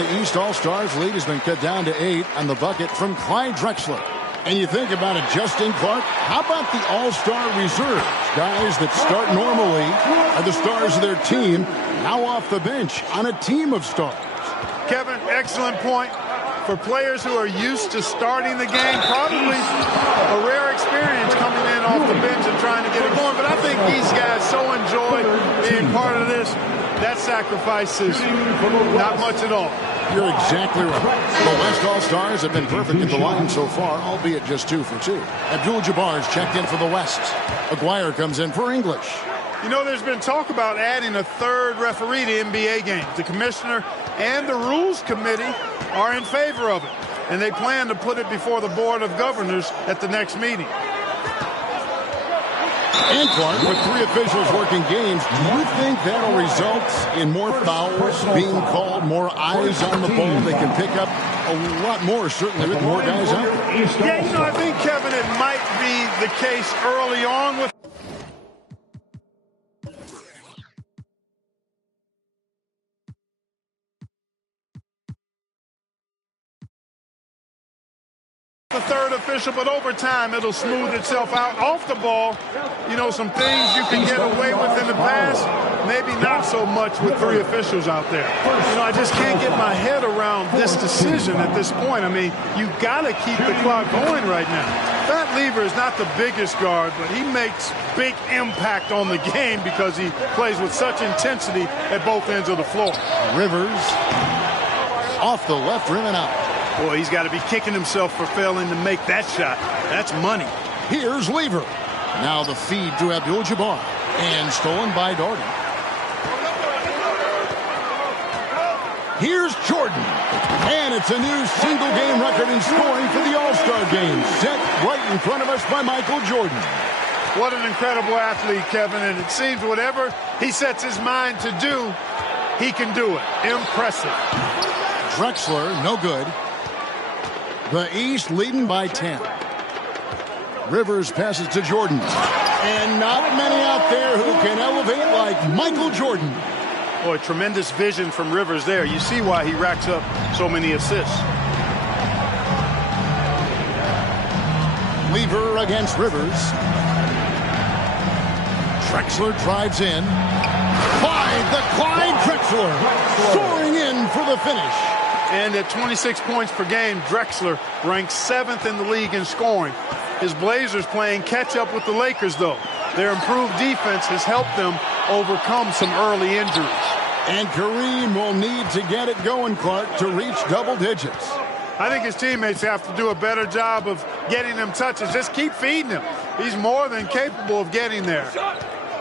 the East All-Stars lead has been cut down to 8 on the bucket from Clyde Drexler. And you think about it, Justin Clark, how about the All-Star reserves? Guys that start normally are the stars of their team, now off the bench on a team of stars. Kevin, excellent point. For players who are used to starting the game, probably a rare experience coming in off the bench and trying to get it going. But I think these guys so enjoy being part of this. That sacrifice is not much at all. You're exactly right. The West All-Stars have been perfect at the line so far, albeit just 2 for 2. Abdul-Jabbar's checked in for the West. Aguirre comes in for English. You know, there's been talk about adding a third referee to NBA games. The commissioner and the rules committee are in favor of it, and they plan to put it before the Board of Governors at the next meeting. And Clark, with 3 officials working games, do you think that'll result in more fouls being called, more eyes on the ball? They can pick up a lot more, certainly, with more guys out there. Yeah, you know, I think, Kevin, it might be the case early on with the third official, but over time it'll smooth itself out. Off the ball, you know, some things you can get away with in the past, maybe not so much with 3 officials out there. You know, I just can't get my head around this decision at this point. I mean, you got to keep the clock going right now. That Lever is not the biggest guard, but he makes big impact on the game because he plays with such intensity at both ends of the floor. Rivers off the left rim and out. Boy, he's got to be kicking himself for failing to make that shot. That's money. Here's Lever. Now the feed to Abdul-Jabbar. And stolen by Darden. Here's Jordan. And it's a new single-game record in scoring for the All-Star game. Set right in front of us by Michael Jordan. What an incredible athlete, Kevin. And it seems whatever he sets his mind to do, he can do it. Impressive. Drexler, no good. The East leading by 10. Rivers passes to Jordan. And not many out there who can elevate like Michael Jordan. Boy, tremendous vision from Rivers there. You see why he racks up so many assists. Lever against Rivers. Drexler drives in. Clyde Drexler soaring in for the finish. And at 26 points per game, Drexler ranks 7th in the league in scoring. His Blazers playing catch-up with the Lakers, though. Their improved defense has helped them overcome some early injuries. And Kareem will need to get it going, Clark, to reach double digits. I think his teammates have to do a better job of getting him touches. Just keep feeding him. He's more than capable of getting there.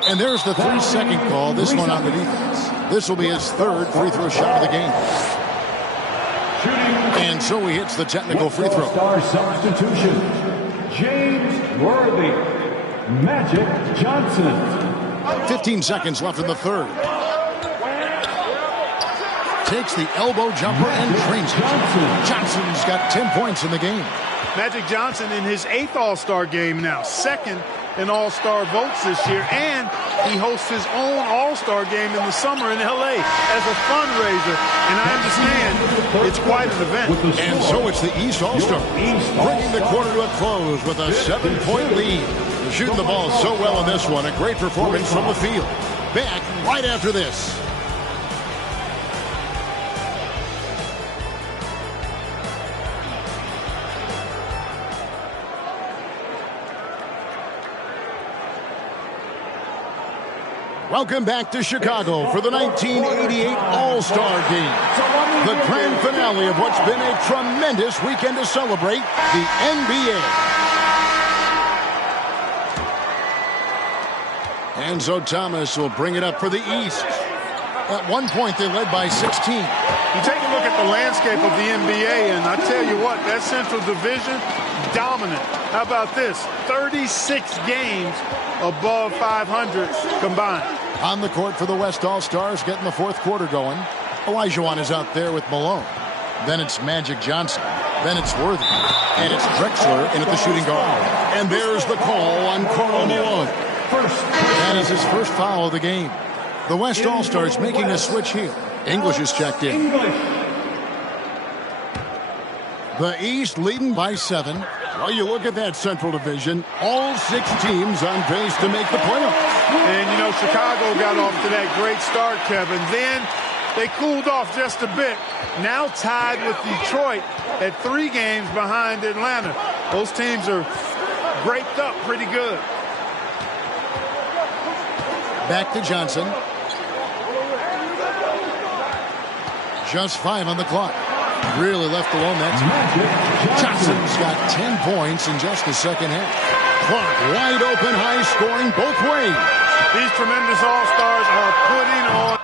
And there's the 3-second call, this one on the defense. This will be his 3rd free throw shot of the game. And so he hits the technical free throw. Star substitution. James Worthy. Magic Johnson. 15 seconds left in the 3rd. Takes the elbow jumper and drains it. Johnson's got 10 points in the game. Magic Johnson in his 8th All-Star game now. 2nd in All-Star votes this year. And he hosts his own All-Star game in the summer in L.A. as a fundraiser. And I understand it's quite an event. And so it's the East All-Star, bringing the quarter to a close with a 7-point lead. They're shooting the ball so well in this one. A great performance from the field. Back right after this. Welcome back to Chicago for the 1988 All-Star Game. The grand finale of what's been a tremendous weekend to celebrate the NBA. Enzo Thomas will bring it up for the East. At one point, they led by 16. You take a look at the landscape of the NBA, and I tell you what, that Central Division, dominant. How about this? 36 games above 500 combined. On the court for the West All-Stars, getting the 4th quarter going. Olajuwon is out there with Malone. Then it's Magic Johnson. Then it's Worthy. And it's Drexler in at the shooting guard. And there's the call on Karl Malone. That is his first foul of the game. The West All-Stars making a switch here. English is checked in. The East leading by 7. Well, you look at that Central Division, all 6 teams on pace to make the playoffs. And, you know, Chicago got off to that great start, Kevin. Then they cooled off just a bit. Now tied with Detroit at 3 games behind Atlanta. Those teams are breaked up pretty good. Back to Johnson. Just 5 on the clock. Really left alone that time. Johnson's got 10 points in just the second half. Clark wide open, high scoring both ways. These tremendous all-stars are putting on.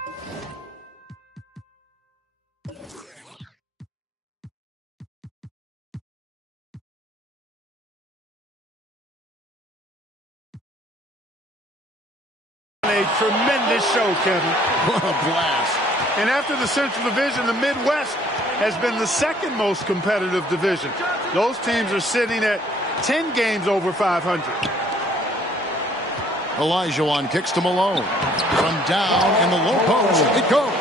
A tremendous show, Kevin. What a blast. And after the Central Division, the Midwest has been the second most competitive division. Those teams are sitting at 10 games over 500. Olajuwon kicks to Malone. From down in the low post, it goes.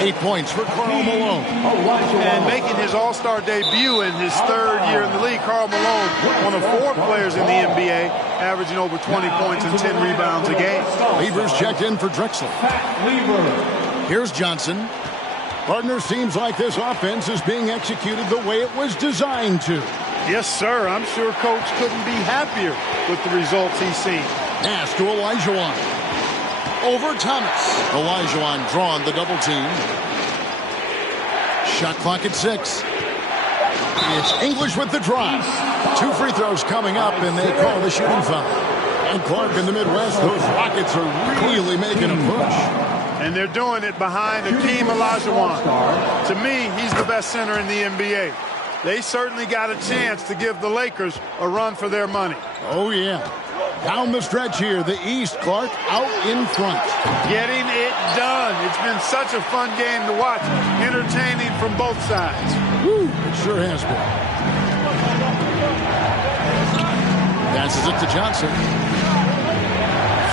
8 points for Karl Malone. And making his All-Star debut in his 3rd year in the league, Karl Malone, one of 4 players in the NBA, averaging over 20 points and 10 rebounds a game. Levers checked in for Drexler. Here's Johnson. Partner, seems like this offense is being executed the way it was designed to. Yes, sir. I'm sure Coach couldn't be happier with the results he's seen. Pass to Olajuwon. Over Thomas. Olajuwon drawn the double team. Shot clock at 6. It's English with the drive. 2 free throws coming up, and they call the shooting foul. And Clark in the Midwest, those Rockets are really making a push. And they're doing it behind Hakeem Olajuwon. To me, he's the best center in the NBA. They certainly got a chance to give the Lakers a run for their money. Oh, yeah. Down the stretch here, the East, Clark out in front. Getting it done. It's been such a fun game to watch. Entertaining from both sides. Woo, it sure has been. Passes it to Johnson.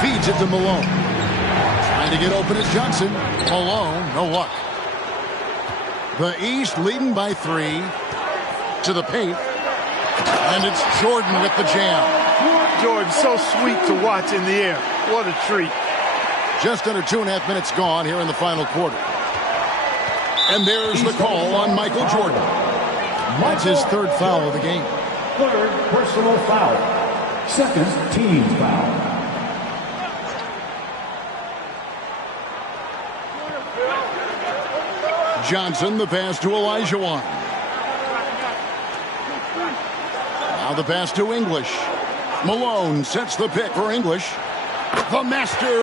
Feeds it to Malone. Trying to get open is Johnson. Malone, no luck. The East leading by 3 to the paint. And it's Jordan with the jam. Jordan, so sweet to watch in the air. What a treat. Just under 2.5 minutes gone here in the final quarter. And there's the call on Michael Jordan. That's his 3rd foul of the game. 3rd personal foul. 2nd team foul. Johnson, the pass to Olajuwon. Now the pass to English. Malone sets the pick for English. The master.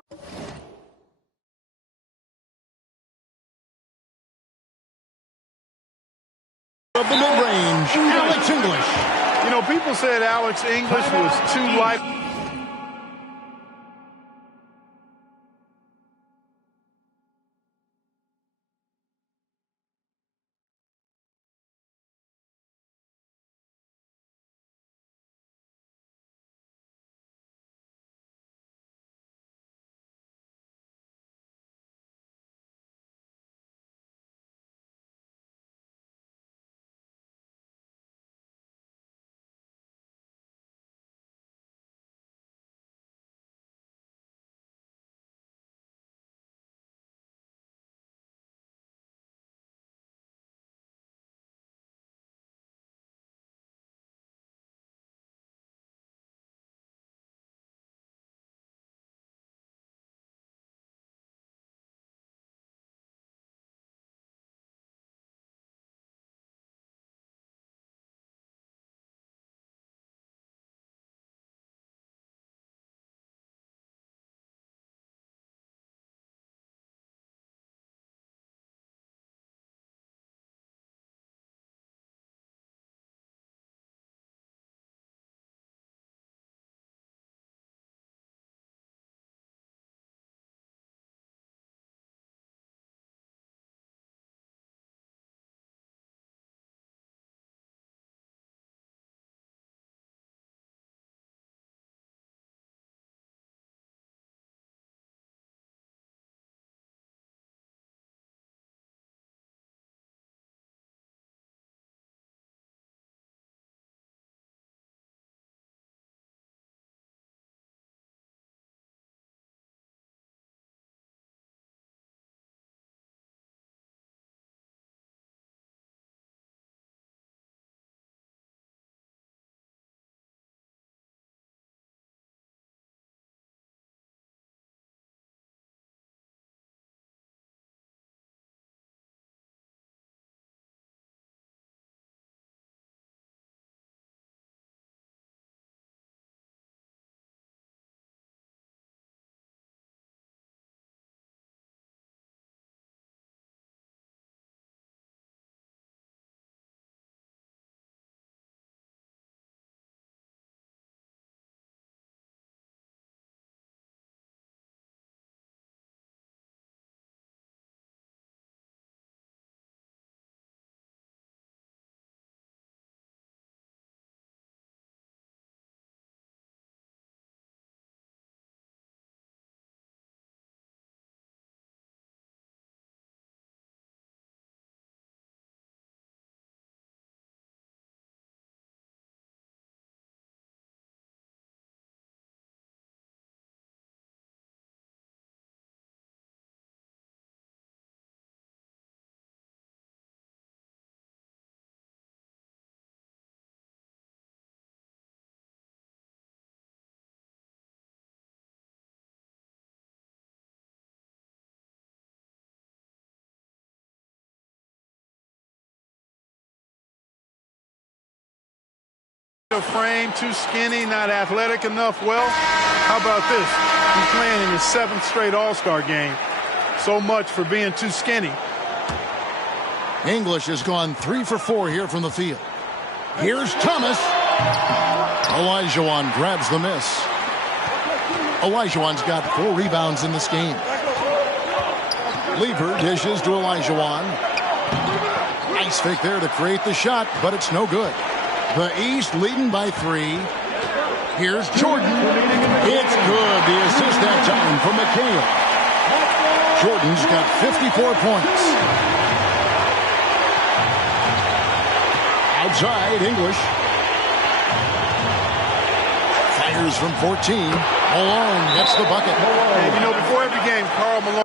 Of the mid-range, Alex English. You know, people said Alex English was too light. frame, too skinny, not athletic enough. Well, how about this? He's playing in his 7th straight All-Star game. So much for being too skinny. English has gone 3 for 4 here from the field. Here's Thomas. Olajuwon grabs the miss. Olajuwon's got 4 rebounds in this game. Lever dishes to Olajuwon. Nice fake there to create the shot, but it's no good. The East leading by 3. Here's Jordan. It's good. The assist that time from McHale. Jordan's got 54 points. Outside, English. Fires from 14. Malone gets the bucket. And you know, before every game, Karl Malone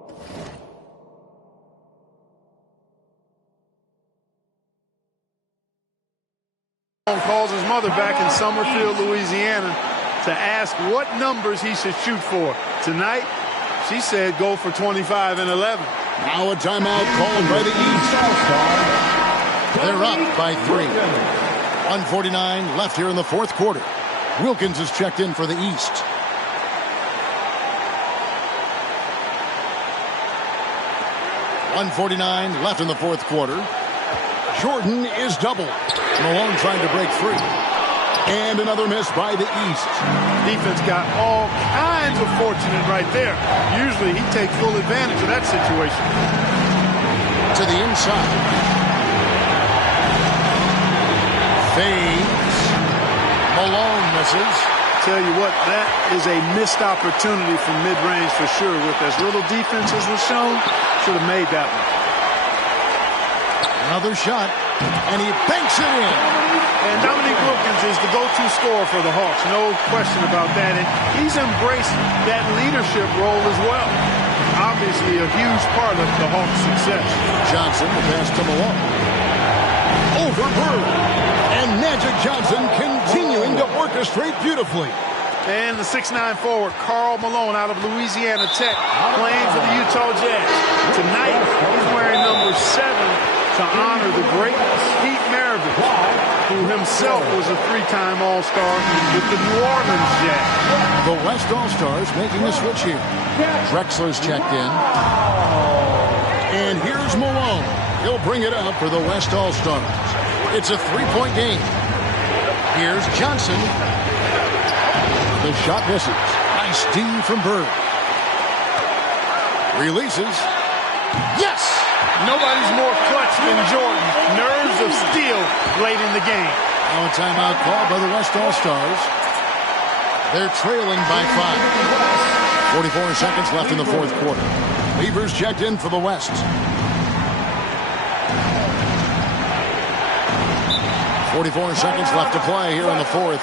calls his mother back in Summerfield, Louisiana, to ask what numbers he should shoot for. Tonight, she said go for 25 and 11. Now a timeout called by the East. They're up by 3. 1:49 left here in the 4th quarter. Wilkins is checked in for the East. .149 left in the 4th quarter. Jordan is doubled. Malone trying to break free. And another miss by the East. Defense got all kinds of fortunate right there. Usually he takes full advantage of that situation. To the inside. Fades. Malone misses. Tell you what, that is a missed opportunity from mid-range for sure. With as little defense as was shown, should have made that one. Another shot, and he banks it in. And Dominique Wilkins is the go-to scorer for the Hawks, no question about that. And he's embraced that leadership role as well. Obviously a huge part of the Hawks' success. Johnson, the pass to Malone. Over Bird. And Magic Johnson continuing to orchestrate beautifully. And the 6'9" forward, Karl Malone out of Louisiana Tech, playing for the Utah Jazz. Tonight, he's wearing number 7 to honor the great Pete Maravich, who himself was a 3-time All-Star with the New Orleans Jazz. The West All-Stars making a switch here. Drexler's checked in. And here's Malone. He'll bring it up for the West All-Stars. It's a 3-point game. Here's Johnson. The shot misses. Nice D from Bird. Releases. Yes! Nobody's more clutch than Jordan. Nerves of steel late in the game. Now a timeout called by the West All-Stars. They're trailing by 5. 44 seconds left in the 4th quarter. Lever's checked in for the West. 44 seconds left to play here in the 4th.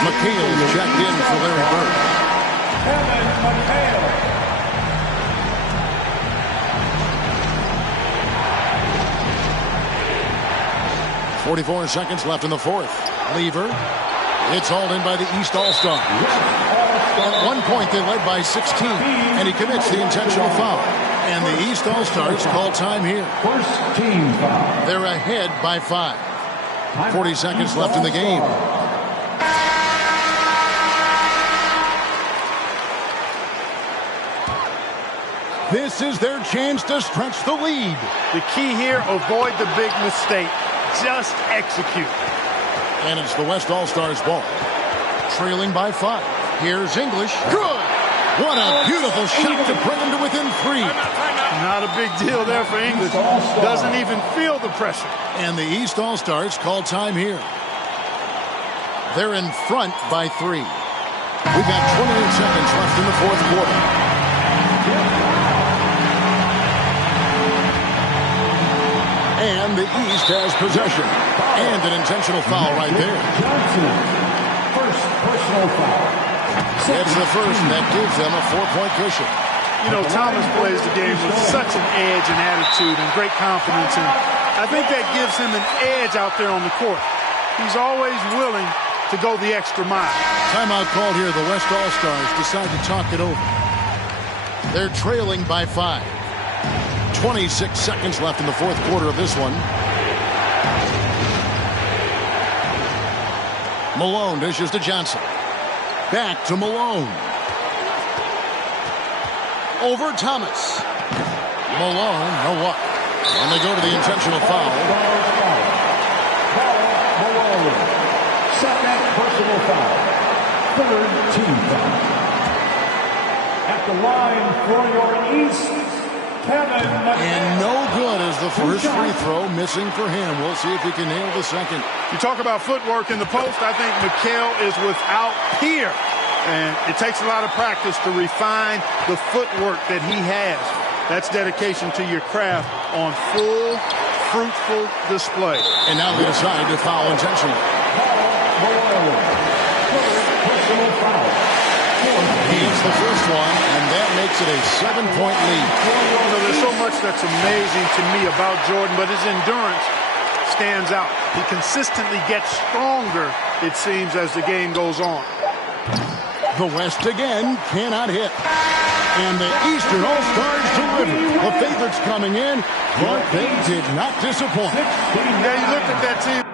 McHale checked in for Larry Bird. Kevin McHale. 44 seconds left in the 4th. Lever. It's hauled in by the East All-Stars. At one point, they led by 16, and he commits the intentional foul. And the East All-Stars call time here. First team foul. They're ahead by 5. 40 seconds left in the game. This is their chance to stretch the lead. The key here, avoid the big mistake. Just execute. And it's the West All-Stars ball. Trailing by 5. Here's English. Good! What a beautiful shot to bring them to within 3. Not a big deal there for English. Doesn't even feel the pressure. And the East All-Stars call time here. They're in front by 3. We've got 28 seconds left in the 4th quarter. And the East has possession. And an intentional foul right there. Johnson, first personal foul. That's the first, and that gives them a 4-point cushion. You know, Thomas plays the game with such an edge and attitude and great confidence. And I think that gives him an edge out there on the court. He's always willing to go the extra mile. Timeout called here. The West All-Stars decide to talk it over. They're trailing by 5. 26 seconds left in the fourth quarter of this one. Malone dishes to Johnson. Back to Malone. Over Thomas. Malone, no luck. And they go to the intentional foul. Malone. Second personal foul. Third team foul. At the line for your East, Kevin McHale. And no good as the first free throw missing for him. We'll see if he can nail the second. You talk about footwork in the post. I think McHale is without peer. And it takes a lot of practice to refine the footwork that he has. That's dedication to your craft on full, fruitful display. And now they decide to foul intentionally. He's the first one, and that makes it a 7-point lead. You know, there's so much that's amazing to me about Jordan, but his endurance stands out. He consistently gets stronger, it seems, as the game goes on. The West again cannot hit. And the Eastern All-Stars deliver. The favorites coming in, but they did not disappoint. Yeah, you look at that team.